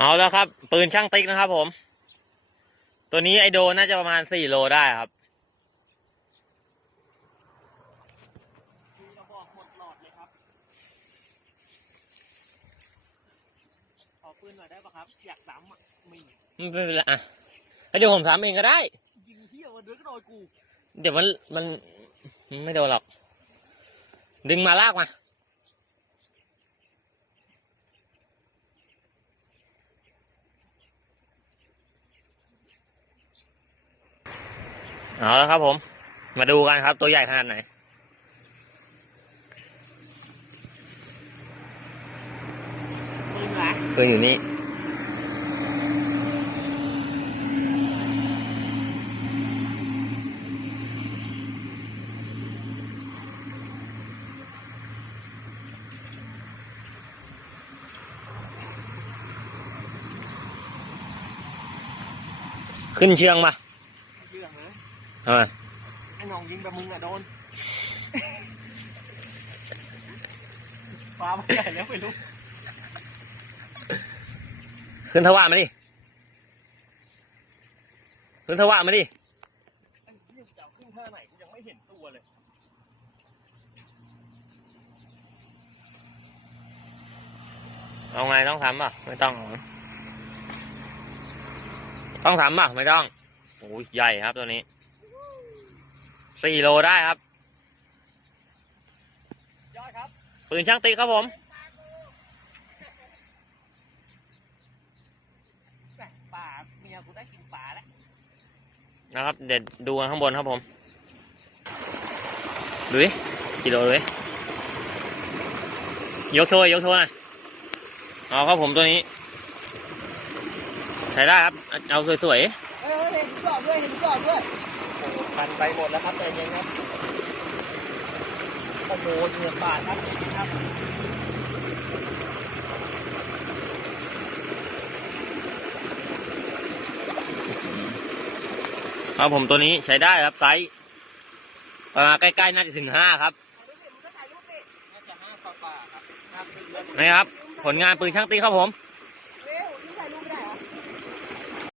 เอาแล้วครับ ปืนช่างติ๊กนะครับผม ตัวนี้ไอโดน่าจะประมาณสี่โลได้ครับกระบอกหมดหลอดเลยครับขอปืนหน่อยได้ปะครับ อยากซ้ำอะมีไม่เป็นไรอะแล้วเดี๋ยวผมถามเองก็ได้ยิงเที่ยววันเดือนก็โดนกู เดี๋ยวมันมันไม่โดนหรอก ดึงมาลากมา เอาแล้วครับผม มาดูกันครับ ตัวใหญ่ขนาดไหน ปืนหละปืนอยู่นี่ขึ้นเชียงมาเรื่องเลย ทำไมไอ้หน้องยิงกับมึงอะโดนฟ้าไม่ใหญ่แล้วไม่รู้ขึ้นทว่ามาดิ ขึ้นทว่ามาดิไอ้เหี้ยจะเอาขึ้นท่าไหนกูยังไม่เห็นตัวเลย เอาไงต้องทำป่ะ ไม่ต้องหรอต้องทำป่ะ ไม่ต้องโอ้ยใหญ่ครับตัวนี้ สี่โลได้ครับยอดครับ ปืนช่างติ๊กครับผมแต่ป่าเมียกูได้กินป่าแล้วนะครับ เดี๋ยวดูกันข้างบนครับผม ดูดิกิโลดูดิยกโชว์ยกโชว์หน่อยเอาครับผมตัวนี้ ใช้ได้ครับ เอาสวยเออเห็นกรอบด้วยเห็นกรอบด้วยโอ้โห พันไปหมดแล้วครับใจเย็นครับโอ้โหเหนือป่าครับครับๆครับผมตัวนี้ใช้ได้ครับไซส์ประมาณใกล้ๆน่าจะถึงห้าครับน่าจะห้าป่าป่าครับห้าขึ้นแล้วนี่ครับ ผลงานปืนช่างติ๊กครับผมค